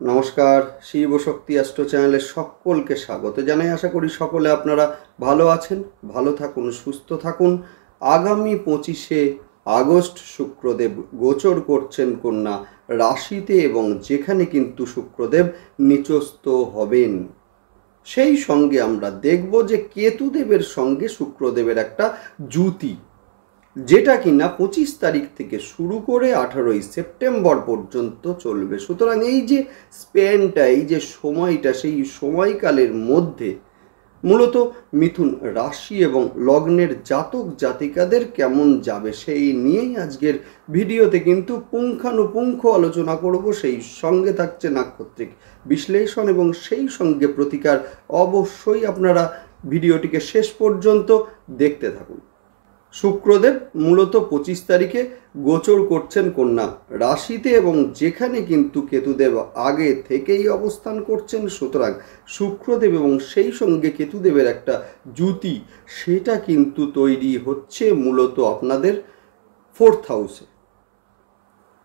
নমস্কার, শিব শক্তি অ্যাস্ট্রো চ্যানেলে সকলকে স্বাগত জানাই। আশা করি সকলে আপনারা ভালো আছেন, ভালো থাকুন, সুস্থ থাকুন। আগামী 25শে আগস্ট শুক্রদেব গোচর করছেন কন্যা রাশিতে এবং যেখানে কিন্তু শুক্রদেব নিচস্থ হবেন। সেই সঙ্গে আমরা দেখব যে কেতুদেবের সঙ্গে শুক্রদেবের একটা যুতি, যেটা কিনা 25 তারিখ থেকে শুরু করে 18ই সেপ্টেম্বর পর্যন্ত চলবে। সুতরাং এই যে স্প্যানটা, এই যে সময়টা, সেই সময়কালের মধ্যে মূলত মিথুন রাশি এবং লগ্নের জাতক জাতিকাদের কেমন যাবে সেই নিয়েই আজকের ভিডিওতে কিন্তু পুঙ্খানুপুঙ্খ আলোচনা করব। সেই সঙ্গে থাকছে নাক্ষত্রিক বিশ্লেষণ এবং সেই সঙ্গে প্রতিকার। অবশ্যই আপনারা ভিডিওটিকে শেষ পর্যন্ত দেখতে থাকুন। শুক্রদেব মূলত 25 তারিখে গোচর করছেন কন্যা রাশিতে এবং যেখানে কিন্তু কেতুদেব আগে থেকেই অবস্থান করছেন। সুতরাং শুক্রদেব এবং সেই সঙ্গে কেতুদেবের একটা যুতি, সেটা কিন্তু তৈরি হচ্ছে মূলত আপনাদের 4th হাউসে,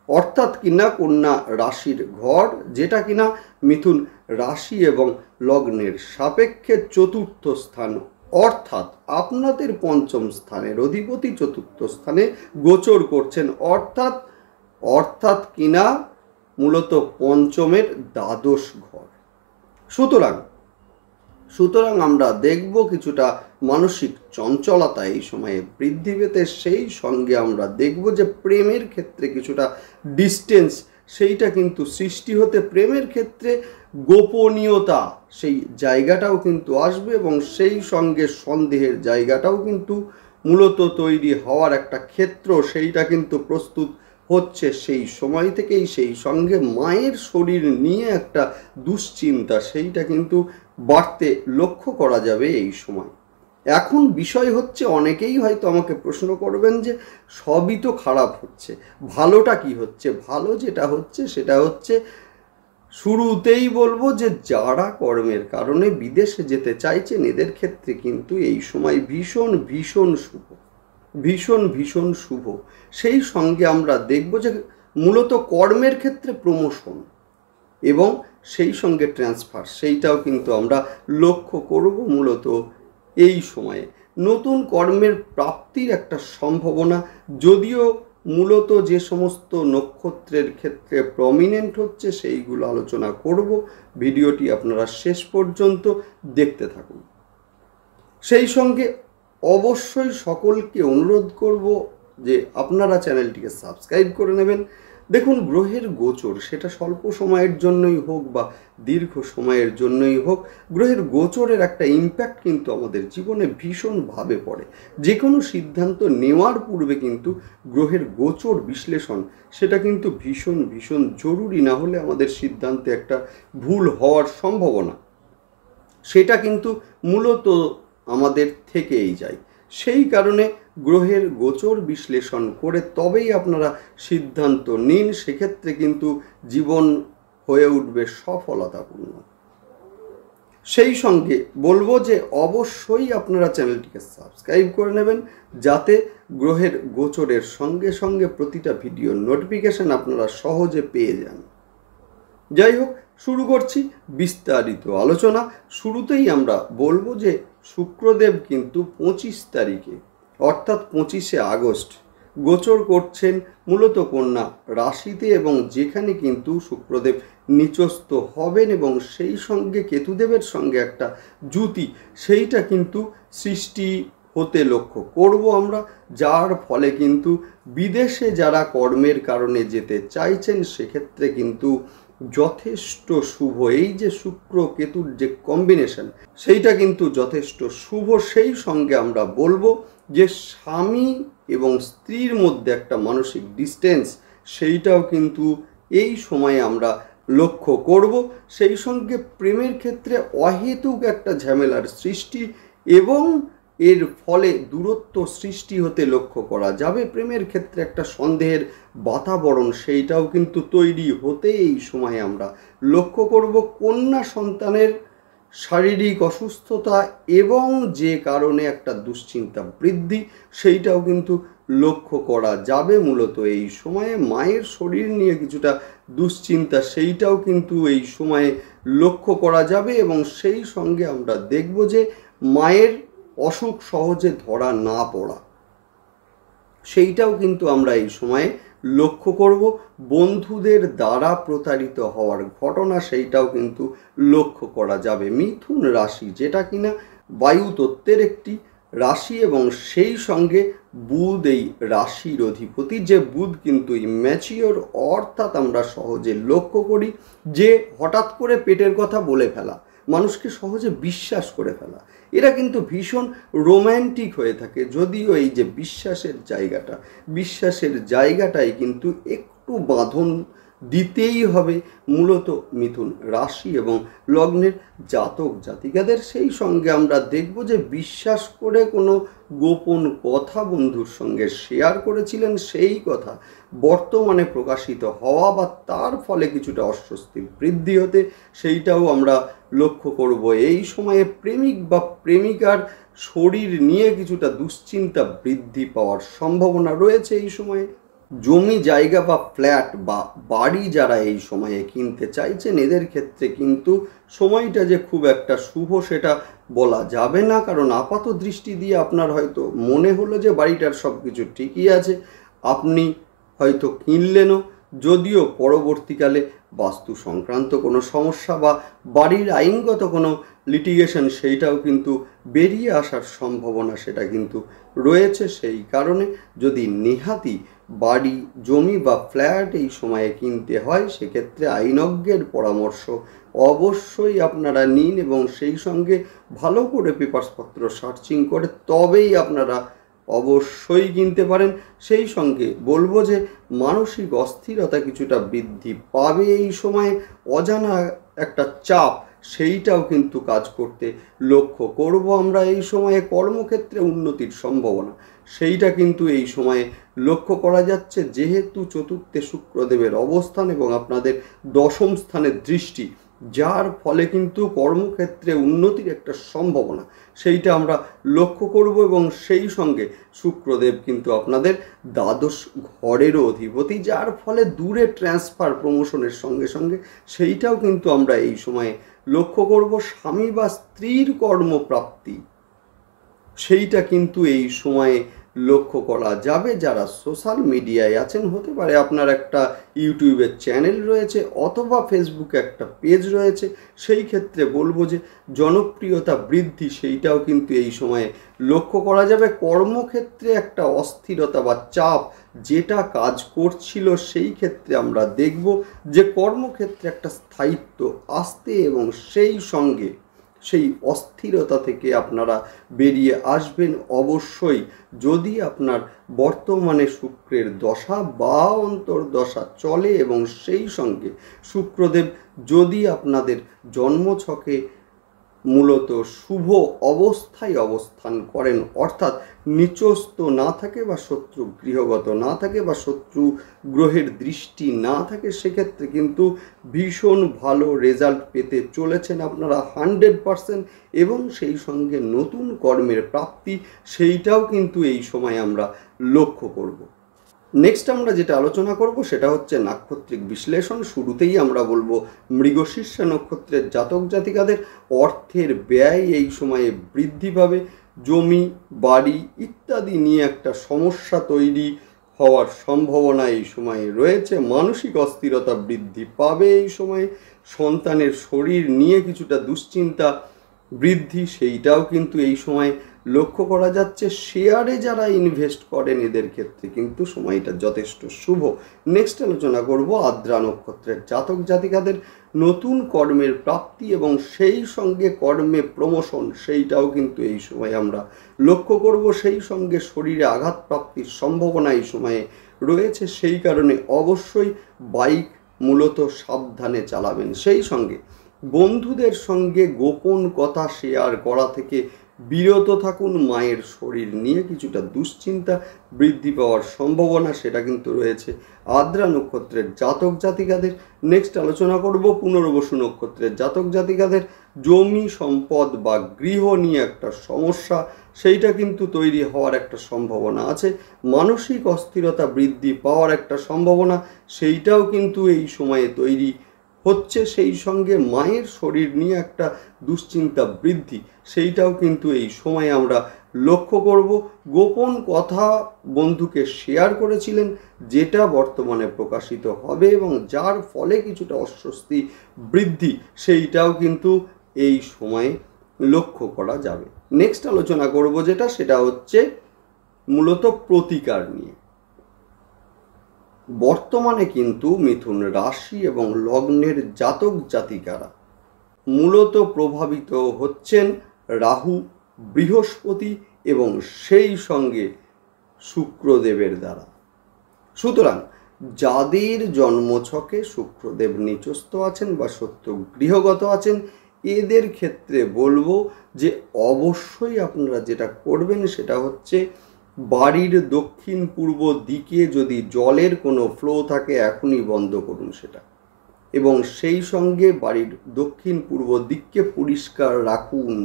অর্থাৎ কিনা কন্যা রাশির ঘর, যেটা কিনা মিথুন রাশি এবং লগ্নের সাপেক্ষে 4র্থ স্থান, অর্থাৎ আপনাদের 5ম স্থানের অধিপতি 4র্থ স্থানে গোচর করছেন, অর্থাৎ কিনা মূলত পঞ্চমের দ্বাদশ ঘর। সুতরাং আমরা দেখব কিছুটা মানসিক চঞ্চলতা এই সময়ে বৃদ্ধি পেতে। সেই সঙ্গে আমরা দেখব যে প্রেমের ক্ষেত্রে কিছুটা ডিস্টেন্স, সেইটা কিন্তু সৃষ্টি হতে, প্রেমের ক্ষেত্রে গোপনীয়তা সেই জায়গাটাও কিন্তু আসবে এবং সেই সঙ্গে সন্দেহের জায়গাটাও কিন্তু মূলত তৈরি হওয়ার একটা ক্ষেত্র, সেইটা কিন্তু প্রস্তুত হচ্ছে সেই সময় থেকেই। সেই সঙ্গে মায়ের শরীর নিয়ে একটা দুশ্চিন্তা, সেইটা কিন্তু বাড়তে লক্ষ্য করা যাবে এই সময়। এখন বিষয় হচ্ছে, অনেকেই হয়তো আমাকে প্রশ্ন করবেন যে সবই তো খারাপ হচ্ছে, ভালোটা কি হচ্ছে? ভালো যেটা হচ্ছে সেটা হচ্ছে, শুরুতেই বলবো যে যারা কর্মের কারণে বিদেশে যেতে চাইছেন এদের ক্ষেত্রে কিন্তু এই সময় ভীষণ ভীষণ শুভ, ভীষণ ভীষণ শুভ। সেই সঙ্গে আমরা দেখব যে মূলত কর্মের ক্ষেত্রে প্রমোশন এবং সেই সঙ্গে ট্রান্সফার, সেইটাও কিন্তু আমরা লক্ষ্য করব মূলত এই সময়ে। নতুন কর্মের প্রাপ্তির একটা সম্ভাবনা, যদিও মূলত যে সমস্ত নক্ষত্রের ক্ষেত্রে প্রমিনেন্ট হচ্ছে সেইগুলো আলোচনা করব। ভিডিওটি আপনারা শেষ পর্যন্ত দেখতে থাকুন। সেই সঙ্গে অবশ্যই সকলকে অনুরোধ করব যে আপনারা চ্যানেলটিকে সাবস্ক্রাইব করে নেবেন। দেখুন, গ্রহের গোচর সেটা স্বল্প সময়ের জন্যই হোক বা দীর্ঘ সময়ের জন্যই হোক, গ্রহের গোচরের একটা ইম্প্যাক্ট কিন্তু আমাদের জীবনে ভীষণভাবে পড়ে। যে কোনো সিদ্ধান্ত নেওয়ার পূর্বে কিন্তু গ্রহের গোচর বিশ্লেষণ সেটা কিন্তু ভীষণ ভীষণ জরুরি। না হলে আমাদের সিদ্ধান্তে একটা ভুল হওয়ার সম্ভাবনা সেটা কিন্তু মূলত আমাদের থেকেই যায়। সেই কারণে গ্রহের গোচর বিশ্লেষণ করে তবেই আপনারা সিদ্ধান্ত নিন, সেক্ষেত্রে কিন্তু জীবন হয়ে উঠবে সফলতাপূর্ণ। সেই সঙ্গে বলবো যে অবশ্যই আপনারা চ্যানেলটিকে সাবস্ক্রাইব করে নেবেন, যাতে গ্রহের গোচরের সঙ্গে সঙ্গে প্রতিটা ভিডিওর নোটিফিকেশন আপনারা সহজে পেয়ে যান। যাই হোক, শুরু করছি বিস্তারিত আলোচনা। শুরুতেই আমরা বলবো যে শুক্রদেব কিন্তু 25 তারিখে অর্থাৎ 25শে আগস্ট গোচর করছেন মূলত কন্যা রাশিতে এবং যেখানে কিন্তু শুক্রদেব নিচস্থ হবেন এবং সেই সঙ্গে কেতুদেবের সঙ্গে একটা যুতি, সেইটা কিন্তু সৃষ্টি হতে লক্ষ্য করব আমরা, যার ফলে কিন্তু বিদেশে যারা কর্মের কারণে যেতে চাইছেন সেক্ষেত্রে কিন্তু যথেষ্ট শুভ। এই যে শুক্র কেতুর যে কম্বিনেশন, সেইটা কিন্তু যথেষ্ট শুভ। সেই সঙ্গে আমরা বলবো যে স্বামী এবং স্ত্রীর মধ্যে একটা মানসিক ডিস্টেন্স, সেইটাও কিন্তু এই সময়ে আমরা লক্ষ্য করব। সেই সঙ্গে প্রেমের ক্ষেত্রে অহেতুক একটা ঝামেলার সৃষ্টি এবং এর ফলে দূরত্ব সৃষ্টি হতে লক্ষ্য করা যাবে। প্রেমের ক্ষেত্রে একটা সন্দেহের বাতাবরণ সেইটাও কিন্তু তৈরি হতে এই সময়ে আমরা লক্ষ্য করব। কন্যা সন্তানের শারীরিক অসুস্থতা এবং যে কারণে একটা দুশ্চিন্তা বৃদ্ধি, সেইটাও কিন্তু লক্ষ্য করা যাবে মূলত এই সময়ে। মায়ের শরীর নিয়ে কিছুটা দুশ্চিন্তা সেইটাও কিন্তু এই সময়ে লক্ষ্য করা যাবে। এবং সেই সঙ্গে আমরা দেখব যে মায়ের অসুখ সহজে ধরা না পড়া সেইটাও কিন্তু আমরা এই সময়ে লক্ষ্য করব। বন্ধুদের দ্বারা প্রতারিত হওয়ার ঘটনা সেইটাও কিন্তু লক্ষ্য করা যাবে। মিথুন রাশি যেটা কিনা বায়ু তত্ত্বের একটি রাশি এবং সেই সঙ্গে বুধ এই রাশির অধিপতি, যে বুধ কিন্তু ম্যাচিওর, অর্থাৎ আমরা সহজে লক্ষ্য করি যে হঠাৎ করে পেটের কথা বলে ফেলা, মানুষকে সহজে বিশ্বাস করে ফেলা, এরা কিন্তু ভীষণ রোম্যান্টিক হয়ে থাকে। যদিও এই যে বিশ্বাসের জায়গাটাই কিন্তু একটু বাঁধন দিতেই হবে মূলত মিথুন রাশি এবং লগ্নের জাতক জাতিকাদের। সেই সঙ্গে আমরা দেখব যে বিশ্বাস করে কোনো গোপন কথা বন্ধুর সঙ্গে শেয়ার করেছিলেন, সেই কথা বর্তমানে প্রকাশিত হওয়া বা তার ফলে কিছুটা অস্বস্তি বৃদ্ধি হতে, সেইটাও আমরা লক্ষ্য করব। এই সময়ে প্রেমিক বা প্রেমিকার শরীর নিয়ে কিছুটা দুশ্চিন্তা বৃদ্ধি পাওয়ার সম্ভাবনা রয়েছে এই সময়ে। জমি জায়গা বা ফ্ল্যাট বা বাড়ি যারা এই সময়ে কিনতে চাইছেন, এদের ক্ষেত্রে কিন্তু সময়টা যে খুব একটা শুভ সেটা বলা যাবে না, কারণ আপাত দৃষ্টি দিয়ে আপনার হয়তো মনে হলো যে বাড়িটার সব কিছু ঠিকই আছে, আপনি হয়তো কিনলেনও, যদিও পরবর্তীকালে বাস্তু সংক্রান্ত কোনো সমস্যা বা বাড়ির আইনগত কোনো লিটিগেশন সেইটাও কিন্তু বেরিয়ে আসার সম্ভাবনা সেটা কিন্তু রয়েছে। সেই কারণে যদি নেহাতি বাড়ি জমি বা ফ্ল্যাট এই সময়ে কিনতে হয়, সেক্ষেত্রে আইনজ্ঞের পরামর্শ অবশ্যই আপনারা নিন এবং সেই সঙ্গে ভালো করে পেপারসপত্র সার্চিং করে তবেই আপনারা অবশ্যই কিনতে পারেন। সেই সঙ্গে বলবো যে মানসিক অস্থিরতা কিছুটা বৃদ্ধি পাবে এই সময়ে, অজানা একটা চাপ সেইটাও কিন্তু কাজ করতে লক্ষ্য করব আমরা এই সময়ে। কর্মক্ষেত্রে উন্নতির সম্ভাবনা সেইটা কিন্তু এই সময়ে লক্ষ্য করা যাচ্ছে, যেহেতু চতুর্থে শুক্রদেবের অবস্থান এবং আপনাদের দশম স্থানের দৃষ্টি, যার ফলে কিন্তু কর্মক্ষেত্রে উন্নতির একটা সম্ভাবনা সেইটা আমরা লক্ষ্য করব। এবং সেই সঙ্গে শুক্রদেব কিন্তু আপনাদের দ্বাদশ ঘরেরও অধিপতি, যার ফলে দূরে ট্রান্সফার প্রমোশনের সঙ্গে সঙ্গে সেইটাও কিন্তু আমরা এই সময়ে লক্ষ্য করব। স্বামী বা স্ত্রীর কর্মপ্রাপ্তি সেইটা কিন্তু এই সময়ে লক্ষ্য করা যাবে। যারা সোশ্যাল মিডিয়ায় আছেন, হতে পারে আপনার একটা ইউটিউবের চ্যানেল রয়েছে অথবা ফেসবুকে একটা পেজ রয়েছে, সেই ক্ষেত্রে বলবো যে জনপ্রিয়তা বৃদ্ধি সেইটাও কিন্তু এই সময়ে লক্ষ্য করা যাবে। কর্মক্ষেত্রে একটা অস্থিরতা বা চাপ যেটা কাজ করছিল, সেই ক্ষেত্রে আমরা দেখব যে কর্মক্ষেত্রে একটা স্থায়িত্ব আসতে এবং সেই সঙ্গে সেই অস্থিরতা থেকে আপনারা বেরিয়ে আসবেন অবশ্যই। যদি আপনার বর্তমানে শুক্রের দশা বা অন্তর্দশা চলে এবং সেই সঙ্গে শুক্রদেব যদি আপনাদের জন্মছকে মূলত শুভ অবস্থায় অবস্থান করেন, অর্থাৎ নিচস্থ না থাকে বা শত্রু গৃহগত না থাকে বা শত্রু গ্রহের দৃষ্টি না থাকে, সেক্ষেত্রে কিন্তু ভীষণ ভালো রেজাল্ট পেতে চলেছেন আপনারা 100%। এবং সেই সঙ্গে নতুন কর্মের প্রাপ্তি সেইটাও কিন্তু এই সময় আমরা লক্ষ্য করব। নেক্সট আমরা যেটা আলোচনা করব সেটা হচ্ছে নাক্ষত্রিক বিশ্লেষণ। শুরুতেই আমরা বলবো মৃগশীর্ষা নক্ষত্রের জাতক জাতিকাদের অর্থের ব্যয় এই সময়ে বৃদ্ধি পাবে। জমি বাড়ি ইত্যাদি নিয়ে একটা সমস্যা তৈরি হওয়ার সম্ভাবনা এই সময়ে রয়েছে। মানসিক অস্থিরতা বৃদ্ধি পাবে এই সময়ে। সন্তানের শরীর নিয়ে কিছুটা দুশ্চিন্তা বৃদ্ধি সেইটাও কিন্তু এই সময় লক্ষ্য করা যাচ্ছে। শেয়ারে যারা ইনভেস্ট করেন এদের ক্ষেত্রে কিন্তু সময়টা যথেষ্ট শুভ। নেক্সট আলোচনা করব আদ্রা নক্ষত্রের জাতক জাতিকাদের নতুন কর্মের প্রাপ্তি এবং সেই সঙ্গে কর্মে প্রমোশন সেইটাও কিন্তু এই সময় আমরা লক্ষ্য করব। সেই সঙ্গে শরীরে আঘাত প্রাপ্তির সম্ভাবনা এই সময়ে রয়েছে, সেই কারণে অবশ্যই বাইক মূলত সাবধানে চালাবেন। সেই সঙ্গে বন্ধুদের সঙ্গে গোপন কথা শেয়ার করা থেকে বিরত থাকুন। মায়ের শরীর নিয়ে কিছুটা দুশ্চিন্তা বৃদ্ধি পাওয়ার সম্ভাবনা সেটা কিন্তু রয়েছে আদ্রা নক্ষত্রের জাতক জাতিকাদের। নেক্সট আলোচনা করব পুনর্বসু নক্ষত্রের জাতক জাতিকাদের জমি সম্পদ বা গৃহ নিয়ে একটা সমস্যা সেইটা কিন্তু তৈরি হওয়ার একটা সম্ভাবনা আছে। মানসিক অস্থিরতা বৃদ্ধি পাওয়ার একটা সম্ভাবনা, সেইটাও কিন্তু এই সময়ে তৈরি হচ্ছে। সেই সঙ্গে মায়ের শরীর নিয়ে একটা দুশ্চিন্তা বৃদ্ধি, সেইটাও কিন্তু এই সময়ে আমরা লক্ষ্য করব। গোপন কথা বন্ধুকে শেয়ার করেছিলেন, যেটা বর্তমানে প্রকাশিত হবে এবং যার ফলে কিছুটা অস্বস্তি বৃদ্ধি, সেইটাও কিন্তু এই সময়ে লক্ষ্য করা যাবে। নেক্সট আলোচনা করব যেটা, সেটা হচ্ছে মূলত প্রতিকার নিয়ে। বর্তমানে কিন্তু মিথুন রাশি এবং লগ্নের জাতক জাতিকারা মূলত প্রভাবিত হচ্ছেন রাহু, বৃহস্পতি এবং সেই সঙ্গে শুক্রদেবের দ্বারা। সুতরাং যাদের জন্মছকে শুক্রদেব নিচস্থ আছেন বা শত্রু গৃহগত আছেন, এদের ক্ষেত্রে বলবো যে অবশ্যই আপনারা যেটা করবেন সেটা হচ্ছে বাড়ির দক্ষিণ পূর্ব দিকে যদি জলের কোনো ফ্লো থাকে এখনই বন্ধ করুন সেটা, এবং সেই সঙ্গে বাড়ির দক্ষিণ পূর্ব দিককে পরিষ্কার রাখুন।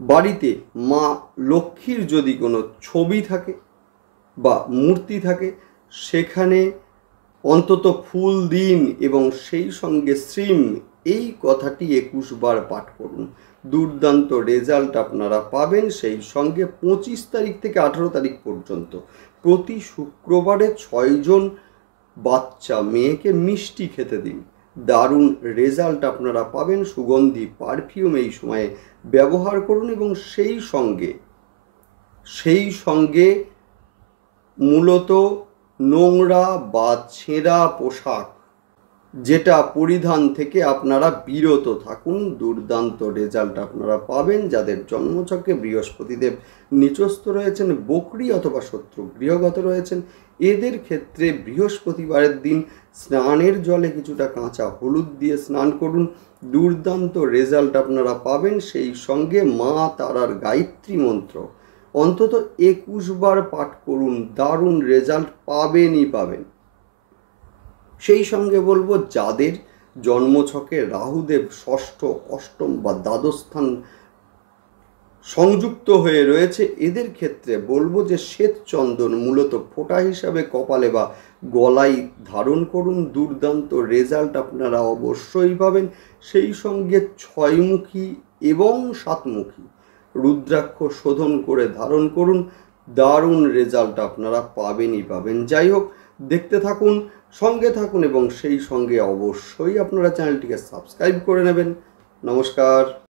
বাড়িতে মা লক্ষ্মীর যদি কোনো ছবি থাকে বা মূর্তি থাকে, সেখানে অন্তত ফুল দিন এবং সেই সঙ্গে শ্রীম এই কথাটি 21 বার পাঠ করুন। দুর্দান্ত রেজাল্ট আপনারা পাবেন। সেই সঙ্গে 25 তারিখ থেকে 18 তারিখ পর্যন্ত প্রতি শুক্রবারে 6 জন বাচ্চা মেয়েকে মিষ্টি খেতে দিন। দারুণ রেজাল্ট আপনারা পাবেন। সুগন্ধি পারফিউম এই সময়ে ব্যবহার করুন এবং সেই সঙ্গে মূলত নোংরা বা ছেঁড়া পোশাক যেটা পরিধান থেকে আপনারা বিরত থাকুন। দুর্দান্ত রেজাল্ট আপনারা পাবেন। যাদের জন্মছকে বৃহস্পতিদেব নিচস্থ রয়েছেন, বকরি অথবা শত্রু গৃহগত রয়েছেন, এদের ক্ষেত্রে বৃহস্পতিবারের দিন স্নানের জলে কিছুটা কাঁচা হলুদ দিয়ে স্নান করুন। দুর্দান্ত রেজাল্ট আপনারা পাবেন। সেই সঙ্গে মা তারার গায়ত্রী মন্ত্র অন্তত 21 বার পাঠ করুন। দারুণ রেজাল্ট পাবেনই পাবেন। সেই সঙ্গে বলবো যাদের জন্মছকে রাহুদেব ষষ্ঠ, অষ্টম বা দ্বাদশ স্থান সংযুক্ত হয়ে রয়েছে, এদের ক্ষেত্রে বলবো যে শ্বেত চন্দন মূলত ফোঁটা হিসাবে কপালে বা গলায় ধারণ করুন। দুর্দান্ত রেজাল্ট আপনারা অবশ্যই পাবেন। সেই সঙ্গে 6মুখী এবং 7মুখী রুদ্রাক্ষ শোধন করে ধারণ করুন। দারুণ রেজাল্ট আপনারা পাবেনই পাবেন। যাই হোক, দেখতে থাকুন, সঙ্গে থাকুন এবং সেই সঙ্গে অবশ্যই আপনারা চ্যানেলটিকে সাবস্ক্রাইব করে নেবেন। নমস্কার।